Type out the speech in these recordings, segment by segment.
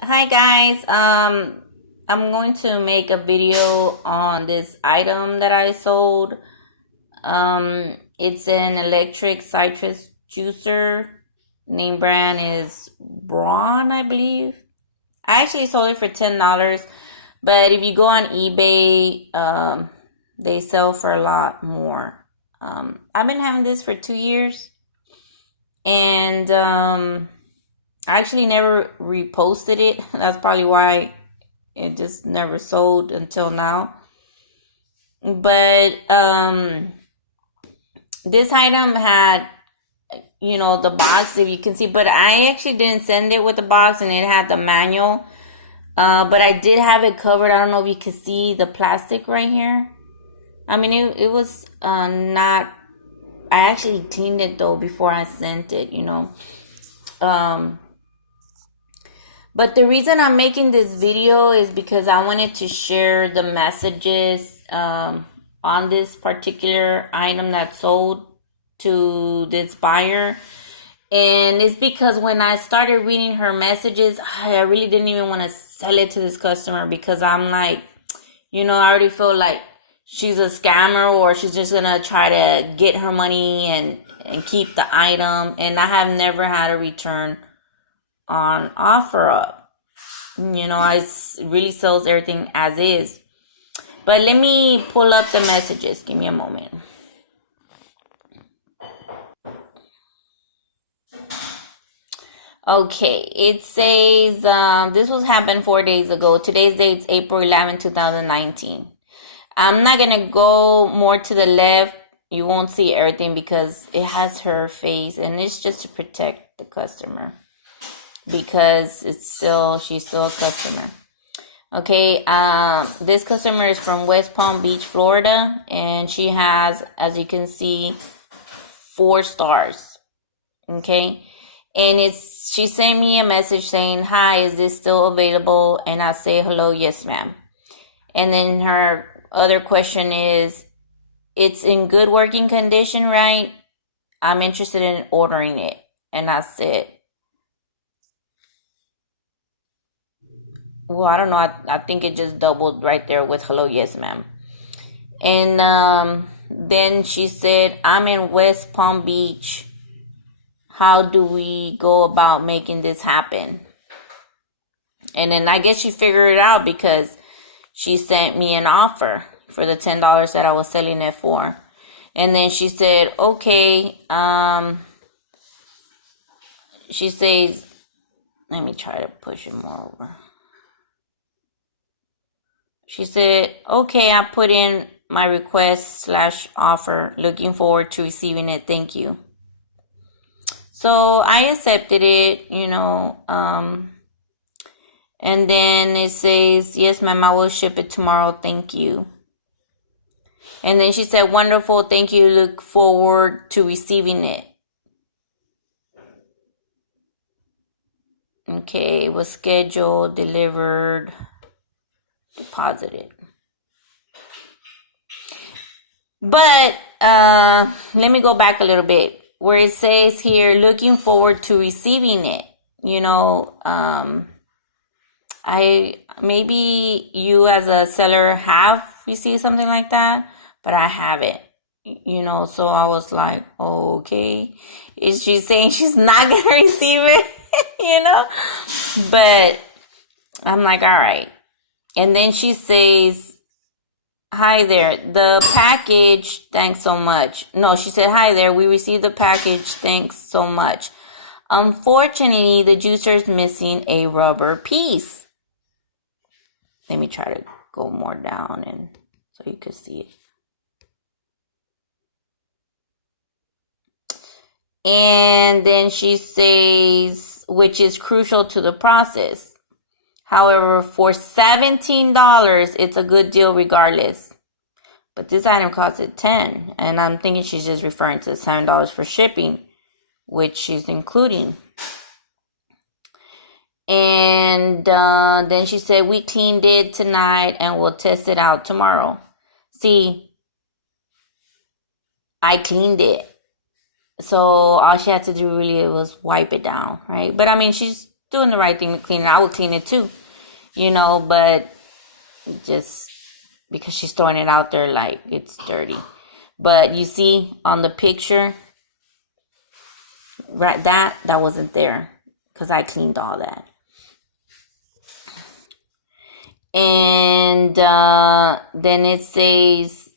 Hi guys. I'm going to make a video on this item that I sold. It's an electric citrus juicer. Name brand is Braun, I believe. I actually sold it for $10, but if you go on eBay, they sell for a lot more. I've been having this for 2 years, and I actually never reposted it. That's probably why it just never sold until now. But this item had, the box, if you can see, but I actually didn't send it with the box, and it had the manual. But I did have it covered. I don't know if you can see the plastic right here. I mean, it was not. I actually cleaned it though before I sent it. Um, But the reason I'm making this video is because I wanted to share the messages on this particular item that sold to this buyer. And it's because when I started reading her messages, I really didn't even want to sell it to this customer because I'm like, I already feel like she's a scammer or she's just going to try to get her money and keep the item. And I have never had a return on OfferUp. It really sells everything as is. But let me pull up the messages. Give me a moment. Okay, it says this was happened 4 days ago. Today's date is April 11, 2019. I'm not going to go more to the left. You won't see everything because it has her face, and it's just to protect the customer because she's still a customer. Okay, this customer is from West Palm Beach, Florida, and she has, as you can see, 4 stars. Okay, and she sent me a message saying, "Hi, is this still available?" And I say, "Hello, yes, ma'am." And then her other question is, "It's in good working condition, right? I'm interested in ordering it." And I said, well, I don't know. I think it just doubled right there with hello, yes, ma'am. And then she said, "I'm in West Palm Beach. How do we go about making this happen?" And then I guess she figured it out because she sent me an offer for the $10 that I was selling it for. And then she said, okay, she says, let me try to push it more over. She said, okay, I put in my request/offer. Looking forward to receiving it. Thank you. So I accepted it, and then it says, yes, ma'am, I will ship it tomorrow. Thank you. And then she said, wonderful. Thank you. Look forward to receiving it. Okay, it was scheduled, delivered, deposited. But let me go back a little bit where it says here, looking forward to receiving it. I maybe you as a seller have received something like that, but I haven't. So I was like, okay, is she saying she's not gonna receive it? But I'm like, all right. And then she says, hi there, the package, thanks so much. No, she said, hi there, we received the package, thanks so much. Unfortunately, the juicer is missing a rubber piece. Let me try to go more down and so you can see it. And then she says, which is crucial to the process. However, for $17, it's a good deal regardless. But this item costed $10, and I'm thinking she's just referring to $7 for shipping, which she's including. And then she said, we cleaned it tonight and we'll test it out tomorrow. See, I cleaned it. So all she had to do really was wipe it down, right? But I mean, she's doing the right thing to clean it. I would clean it too, but just because she's throwing it out there like it's dirty. But you see on the picture, right, that wasn't there because I cleaned all that. And then it says,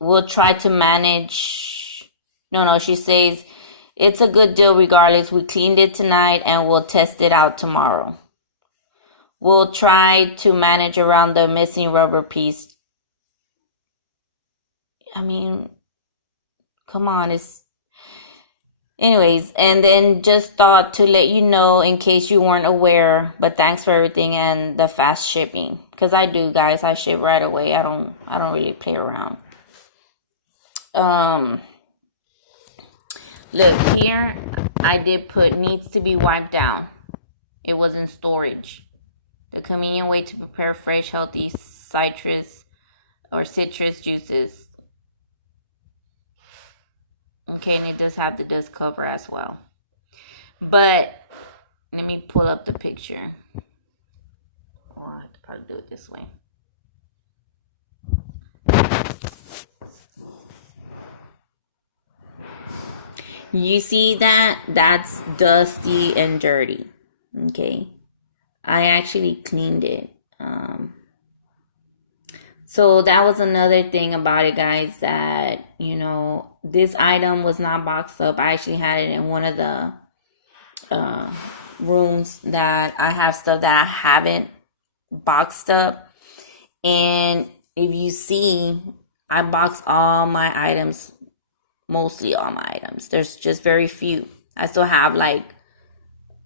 we'll try to manage. No, she says, it's a good deal regardless. We cleaned it tonight and we'll test it out tomorrow. We'll try to manage around the missing rubber piece. I mean, come on, anyways, and then just thought to let you know in case you weren't aware, but thanks for everything and the fast shipping. Because I do, guys. I ship right away. I don't really play around. Look, here I did put needs to be wiped down. It was in storage. The convenient way to prepare fresh, healthy citrus juices. Okay, and it does have the dust cover as well. But let me pull up the picture. Oh, I have to probably do it this way. You see that? That's dusty and dirty. Okay. I actually cleaned it. So that was another thing about it, guys, that, this item was not boxed up. I actually had it in one of the rooms that I have stuff that I haven't boxed up. And if you see, I box all my items, mostly all my items. There's just very few. I still have I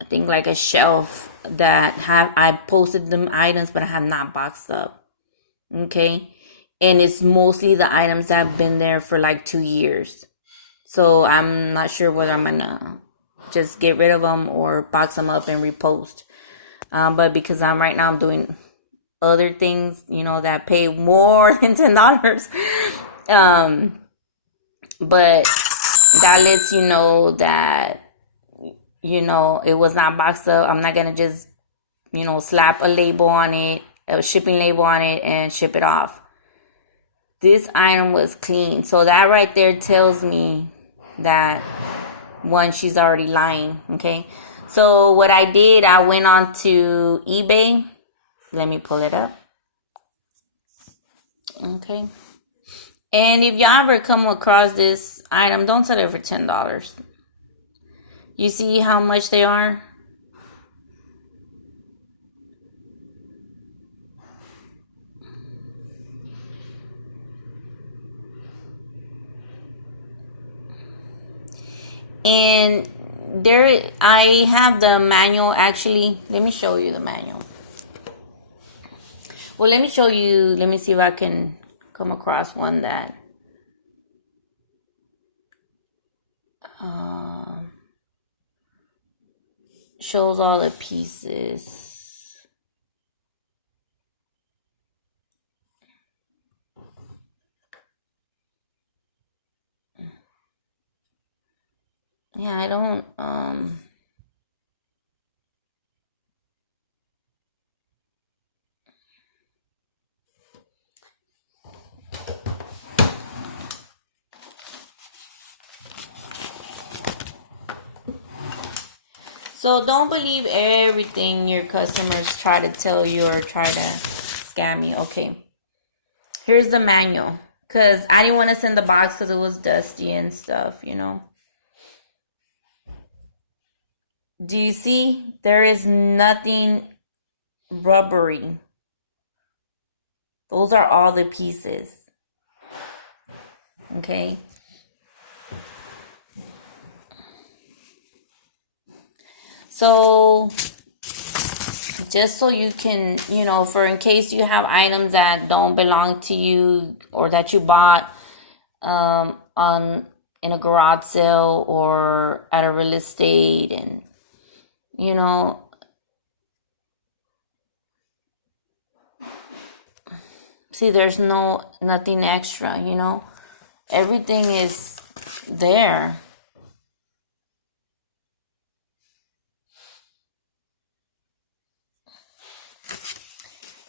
think a shelf that I posted them items, but I have not boxed up. Okay. And it's mostly the items that have been there for 2 years. So I'm not sure whether I'm going to just get rid of them or box them up and repost. But because right now I'm doing other things, that pay more than $10. But that lets you know that, it was not boxed up. I'm not going to just, slap a label on it, a shipping label on it, and ship it off. This item was clean. So that right there tells me that, one, she's already lying. Okay. So what I did, I went on to eBay. Let me pull it up. Okay. And if y'all ever come across this item, don't sell it for $10. You see how much they are? And I have the manual actually. Let me show you the manual. Well, let me show you. Let me see if I can come across one that shows all the pieces. Yeah, I don't So don't believe everything your customers try to tell you or try to scam you. Okay. Here's the manual. Because I didn't want to send the box because it was dusty and stuff, Do you see? There is nothing rubbery. Those are all the pieces. Okay. So just so you can, for in case you have items that don't belong to you or that you bought in a garage sale or at a real estate, and see, there's nothing extra, everything is there.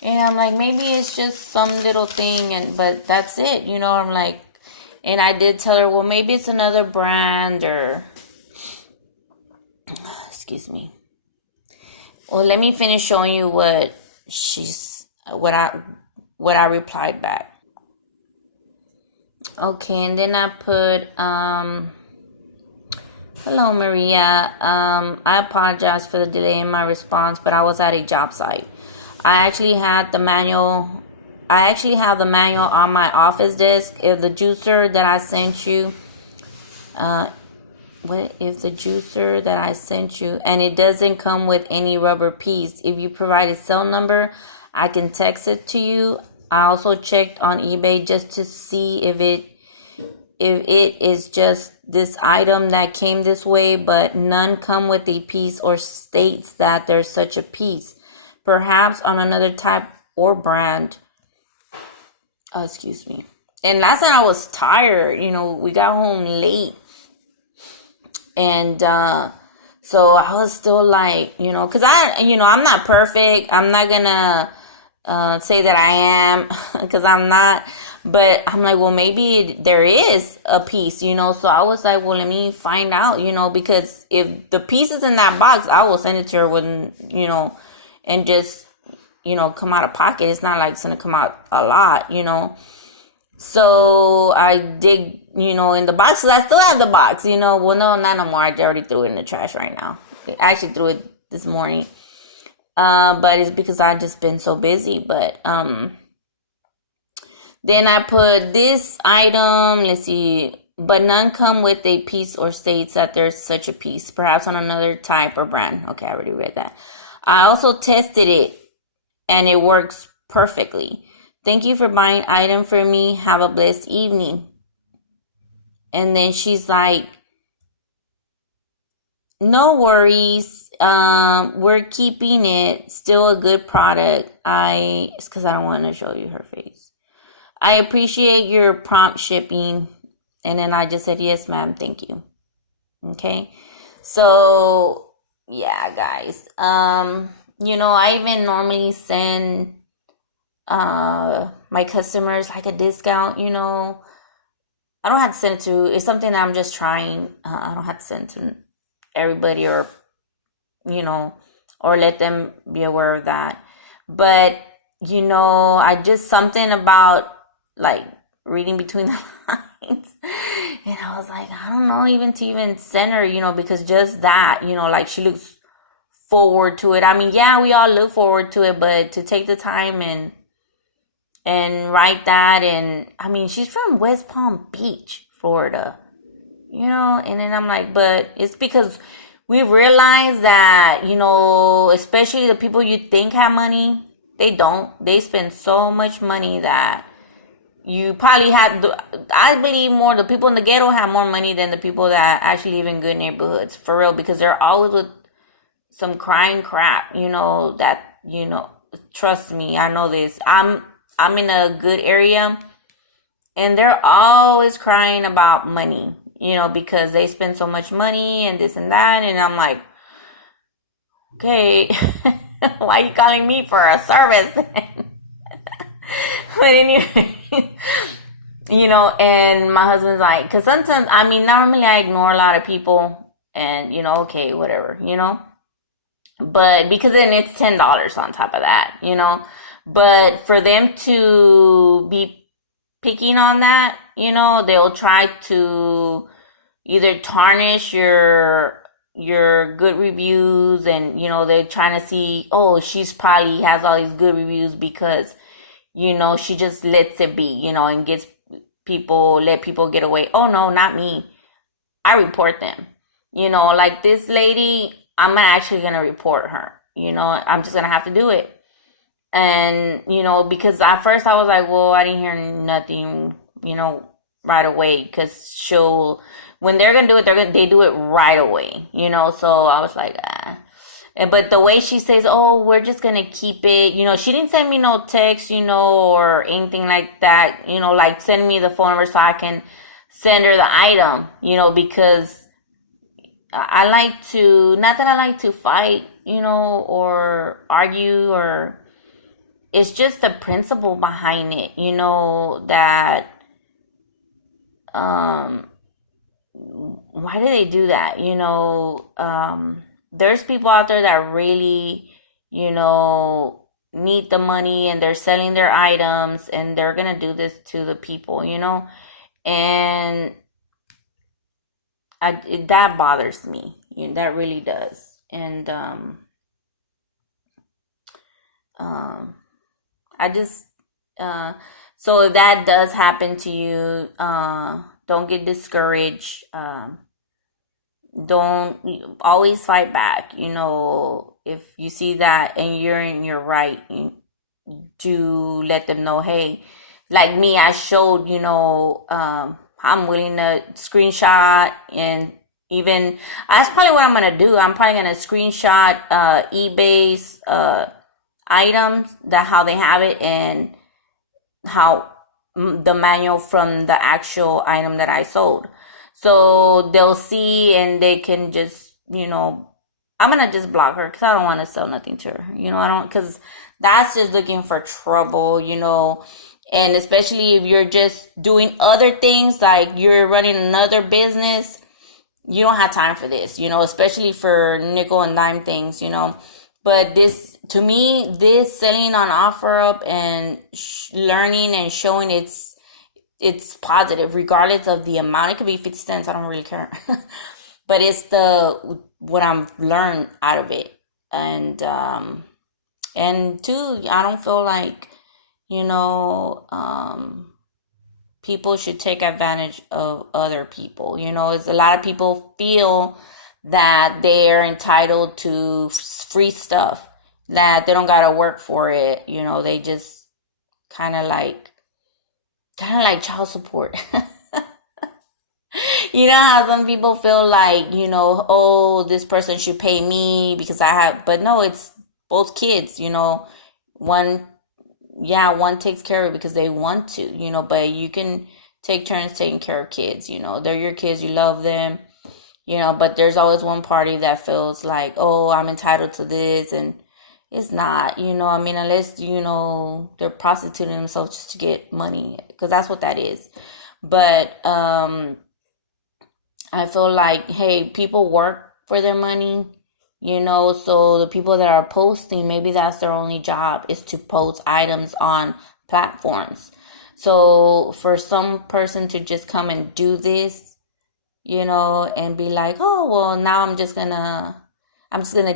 And I'm like, maybe it's just some little thing, but that's it, I'm like, and I did tell her, well, maybe it's another brand or, excuse me. Well, let me finish showing you what I replied back. Okay, and then I put, hello, Maria. I apologize for the delay in my response, but I was at a job site. I actually have the manual on my office desk. If the juicer that I sent you, and it doesn't come with any rubber piece. If you provide a cell number, I can text it to you. I also checked on eBay just to see if it is just this item that came this way, but none come with a piece or states that there's such a piece. Perhaps on another type or brand. Excuse me. And last night I was tired. We got home late. And so I was still like, because I'm not perfect. I'm not going to say that I am, because I'm not. But I'm like, well, maybe there is a piece, So I was like, well, let me find out, because if the piece is in that box, I will send it to her with, and just, come out of pocket. It's not like it's going to come out a lot, So I dig, in the box, because I still have the box, Well, no, not no more. I already threw it in the trash right now. I actually threw it this morning. But it's because I've just been so busy. But then I put this item, let's see, but none come with a piece or states that there's such a piece, perhaps on another type or brand. Okay, I already read that. I also tested it, and it works perfectly. Thank you for buying item for me. Have a blessed evening. And then she's like, no worries. We're keeping it. Still a good product. It's because I don't want to show you her face. I appreciate your prompt shipping. And then I just said, yes, ma'am. Thank you. Okay. So, yeah, guys. I even normally send my customers like a discount, I don't have to send it to, it's something I'm just trying. I don't have to send it to everybody or let them be aware of that. But, I just something about like reading between the lines. And I was like, I don't know even to even send her, because just that, like she looks forward to it. I mean, yeah, we all look forward to it, but to take the time and write that, and I mean, she's from West Palm Beach, Florida, and then I'm like, but it's because we realize that, especially the people you think have money, they don't. They spend so much money that you probably I believe more the people in the ghetto have more money than the people that actually live in good neighborhoods, for real, because they're always with some crying crap, that, trust me, I know this. I'm in a good area, and they're always crying about money, because they spend so much money and this and that. And I'm like, okay, why are you calling me for a service? But anyway, and my husband's like, because sometimes, I mean, normally I ignore a lot of people and, okay, whatever, but because then it's $10 on top of that, but for them to be picking on that, they'll try to either tarnish your good reviews, and they're trying to see, oh, she's probably has all these good reviews because she just lets it be, and let people get away. Oh no, not me. I report them. Like this lady, I'm actually gonna report her. I'm just gonna have to do it. And, because at first I was like, well, I didn't hear nothing, right away. Because when they're going to do it, they do it right away, So I was like, ah. But the way she says, oh, we're just going to keep it, she didn't send me no text, or anything like that, like send me the phone number so I can send her the item, because I like to, not that I like to fight, or argue, or it's just the principle behind it, that why do they do that? There's people out there that really, need the money, and they're selling their items, and they're gonna do this to the people, and that bothers me. That really does. And I just so if that does happen to you, don't get discouraged. Don't always fight back. If you see that and you're in your right, to let them know, hey, like me, I showed, I'm willing to screenshot, and even that's probably what I'm gonna do. I'm probably gonna screenshot eBay's items, that how they have it, and how the manual from the actual item that I sold, so they'll see, and they can just, I'm gonna just block her, because I don't want to sell nothing to her. I don't, because that's just looking for trouble. And especially if you're just doing other things, like you're running another business, you don't have time for this, especially for nickel and dime things, But this, to me, this selling on OfferUp and learning and showing it's positive, regardless of the amount. It could be 50 cents. I don't really care. But it's what I've learned out of it. And two, I don't feel like, people should take advantage of other people. It's a lot of people feel that they're entitled to free stuff, that they don't gotta work for it. They just kind of like child support. How some people feel like, oh, this person should pay me because I have, but no, it's both kids. One takes care of it because they want to, but you can take turns taking care of kids. They're your kids, you love them, but there's always one party that feels like, oh, I'm entitled to this, and it's not, unless, they're prostituting themselves just to get money, because that's what that is. But I feel like, hey, people work for their money, so the people that are posting, maybe that's their only job, is to post items on platforms. So for some person to just come and do this, and be like, oh, well, now I'm just gonna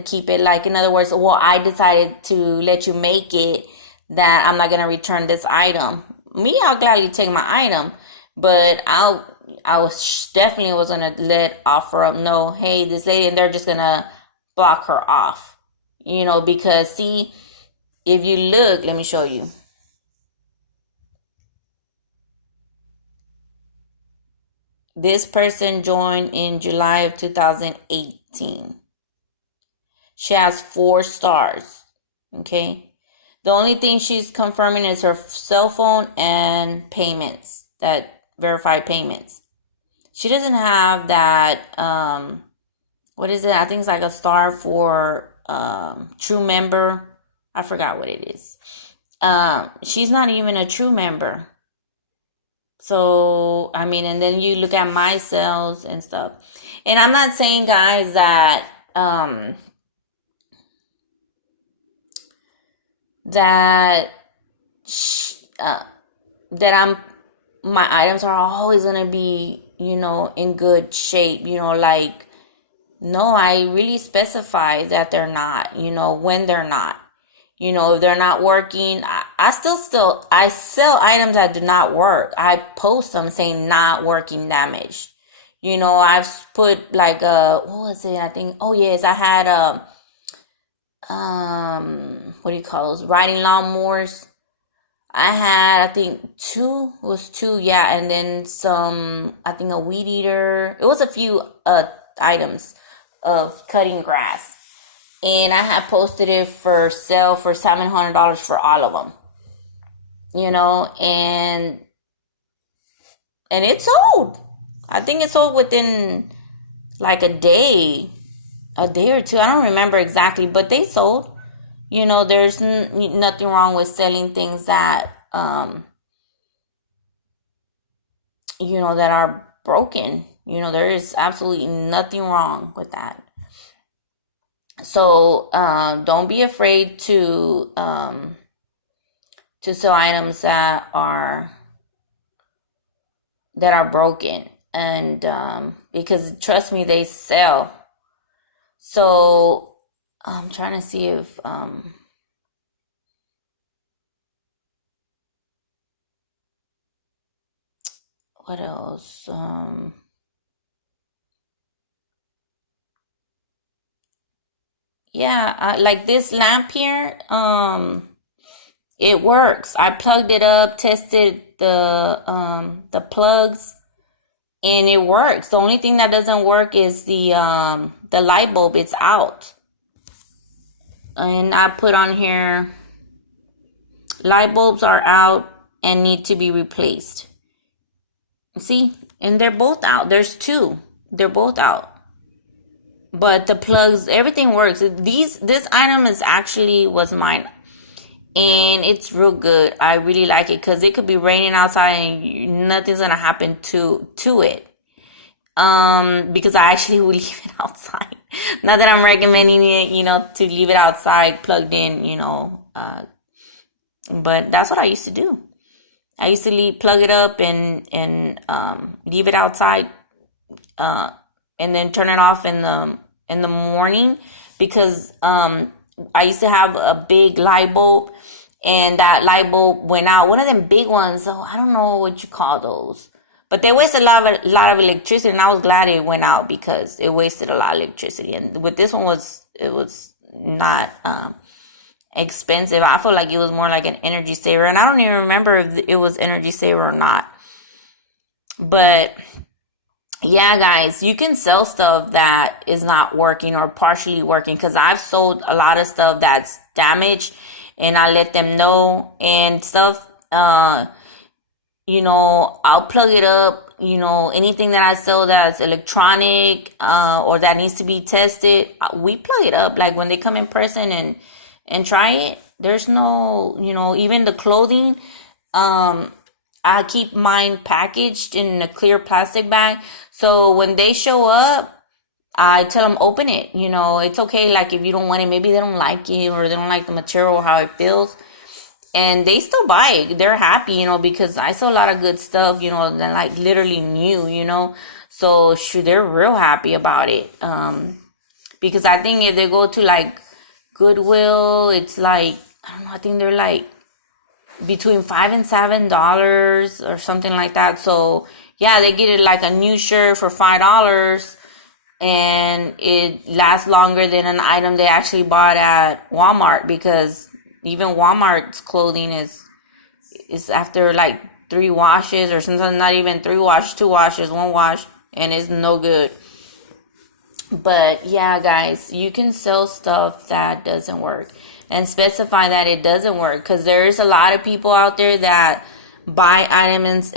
keep it. Like, in other words, well, I decided to let you make it, that I'm not gonna return this item. Me, I'll gladly take my item, but I was definitely was gonna let OfferUp know, hey, this lady, and they're just gonna block her off, because see, if you look, let me show you. This person joined in July of 2018. She has 4 stars. Okay. The only thing she's confirming is her cell phone and payments, that verified payments. She doesn't have that, what is it? I think it's like a star for true member. I forgot what it is. She's not even a true member. So, and then you look at my sales and stuff. And I'm not saying, guys, that that my items are always gonna be, in good shape, like, no, I really specify that they're not, when they're not. If they're not working, I sell items that do not work. I post them saying not working, damaged. I've put like what was it? I think, oh yes, I had what do you call those? Riding lawnmowers. I had, I think, 2, it was 2, yeah, and then some, I think a weed eater. It was a few items of cutting grass. And I had posted it for sale for $700 for all of them. And it sold. I think it sold within like a day or 2. I don't remember exactly, but they sold. there's nothing wrong with selling things that that are broken. There is absolutely nothing wrong with that. So don't be afraid to sell items that are broken, and because trust me, they sell. So I'm trying to see if what else. Yeah, like this lamp here. It works. I plugged it up, tested the plugs, and it works. The only thing that doesn't work is the light bulb. It's out. And I put on here, light bulbs are out and need to be replaced. See? And they're both out. There's two. They're both out. But the plugs, everything works. This item was mine, and it's real good. I really like it because it could be raining outside and nothing's gonna happen to it. Because I actually will leave it outside. Not that I'm recommending it, to leave it outside plugged in, but that's what I used to do. I used to plug it up and leave it outside, and then turn it off in the morning, because I used to have a big light bulb, and that light bulb went out. One of them big ones. So I don't know what you call those, but they waste a lot of electricity, and I was glad it went out because it wasted a lot of electricity. And with this one, it was not expensive. I feel like it was more like an energy saver, and I don't even remember if it was energy saver or not. But yeah, guys, you can sell stuff that is not working or partially working, because I've sold a lot of stuff that's damaged, and I let them know, and stuff, I'll plug it up, anything that I sell that's electronic, or that needs to be tested, we plug it up. Like when they come in person and try it, there's no, even the clothing, I keep mine packaged in a clear plastic bag. So when they show up, I tell them, open it. It's okay. Like if you don't want it, maybe they don't like it, or they don't like the material or how it feels, and they still buy it. They're happy, because I sell a lot of good stuff, that like literally new, so they're real happy about it. Because I think if they go to like Goodwill, it's like, I don't know, I think they're like between $5 and $7 or something like that. So yeah, they get it like a new shirt for $5, and it lasts longer than an item they actually bought at Walmart, because even Walmart's clothing is after like 3 washes, or sometimes not even 3 washes, 2 washes, 1 wash, and it's no good. But yeah, guys, you can sell stuff that doesn't work, and specify that it doesn't work, because there's a lot of people out there that buy items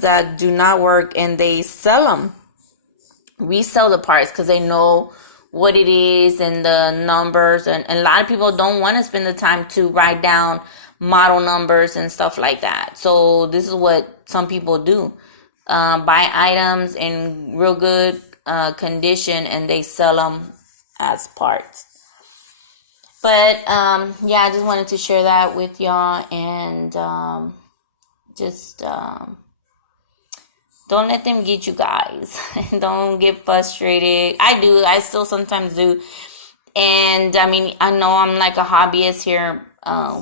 that do not work, and they sell them, resell the parts, because they know what it is and the numbers, and a lot of people don't want to spend the time to write down model numbers and stuff like that. So this is what some people do, buy items in real good condition, and they sell them as parts. But yeah, I just wanted to share that with y'all, and just don't let them get you guys. Don't get frustrated. I still sometimes do. And I mean, I know I'm like a hobbyist here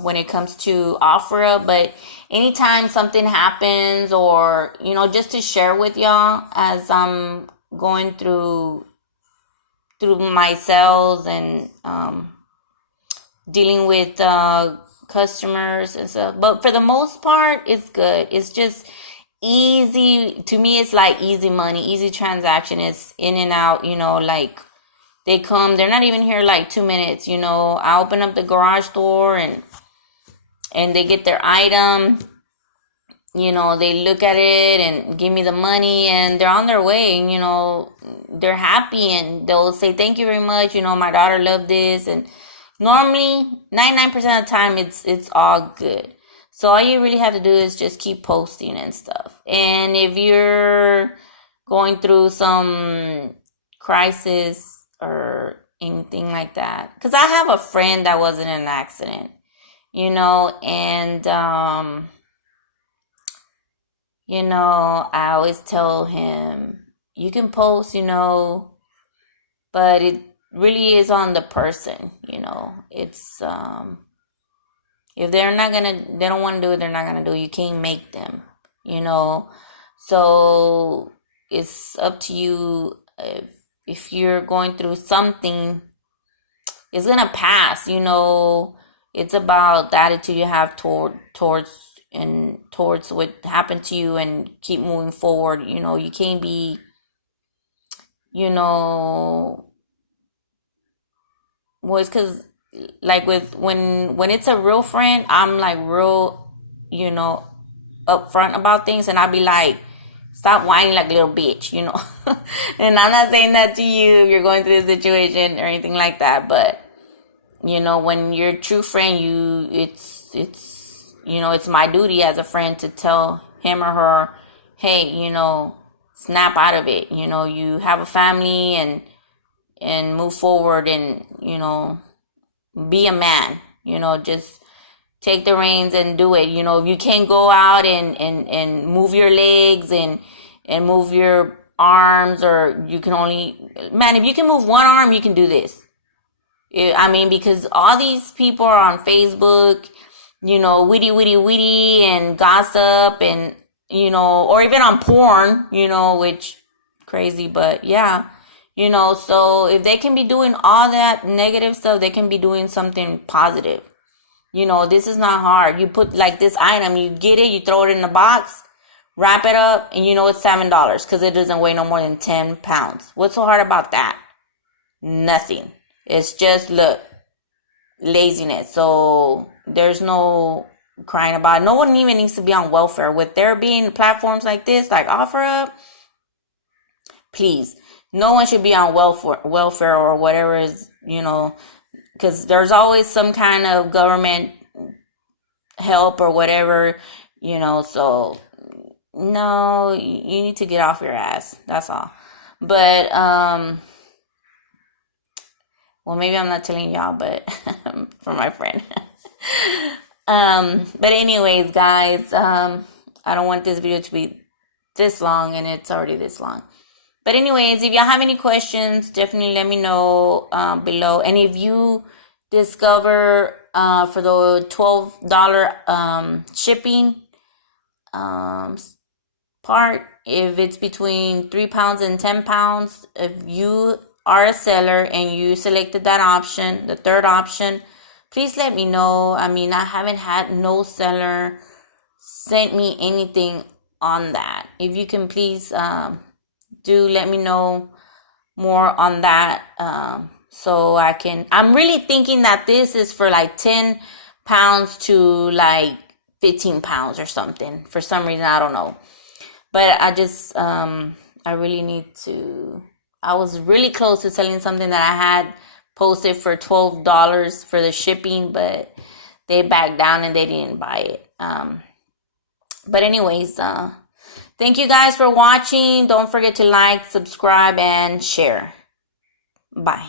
when it comes to OfferUp, but anytime something happens, or just to share with y'all as I'm going through my sales, and dealing with customers and stuff. But for the most part, it's good. It's just easy. To me, it's like easy money, easy transaction. It's in and out, like they come, they're not even here like 2 minutes, I open up the garage door, and they get their item, they look at it and give me the money, and they're on their way, they're happy, and they'll say, thank you very much, my daughter loved this, and Normally, 99% of the time, it's all good. So all you really have to do is just keep posting and stuff. And if you're going through some crisis or anything like that, because I have a friend that was in an accident, and I always tell him, you can post, but it really is on the person, it's if they don't want to do it, they're not gonna do it. You can't make them, so it's up to you. If you're going through something, it's gonna pass, it's about the attitude you have towards what happened to you, and keep moving forward. You can't be, well, it's because, like, with when it's a real friend, I'm like real, upfront about things, and I'll be like, stop whining like a little bitch, And I'm not saying that to you if you're going through this situation or anything like that, but when you're a true friend, it's my duty as a friend to tell him or her, hey, snap out of it. You have a family, and move forward, and be a man. Just take the reins and do it. If you can't go out and move your legs and move your arms, or you can only, man, if you can move one arm, you can do this. I mean, because all these people are on Facebook, witty, and gossip, and, or even on porn, which crazy, but yeah, so if they can be doing all that negative stuff, they can be doing something positive. This is not hard. You put, like, this item, you get it, you throw it in the box, wrap it up, and it's $7 because it doesn't weigh no more than 10 pounds. What's so hard about that? Nothing. It's just, look, laziness. So there's no crying about it. No one even needs to be on welfare. With there being platforms like this, like OfferUp, please, no one should be on welfare or whatever is, because there's always some kind of government help or whatever, so no, you need to get off your ass. That's all. But well, maybe I'm not telling y'all, but from my friend. But anyways, guys, I don't want this video to be this long, and it's already this long. But anyways, if y'all have any questions, definitely let me know below. And if you discover for the $12 shipping part, if it's between 3 pounds and 10 pounds, if you are a seller and you selected that option, the third option, please let me know. I mean, I haven't had no seller sent me anything on that. If you can please do let me know more on that, so I can, I'm really thinking that this is for like 10 pounds to like 15 pounds or something. For some reason, I don't know. But I just, I really need to, I was really close to selling something that I had posted for $12 for the shipping, but they backed down and they didn't buy it. But anyways, thank you guys for watching. Don't forget to like, subscribe, and share. Bye.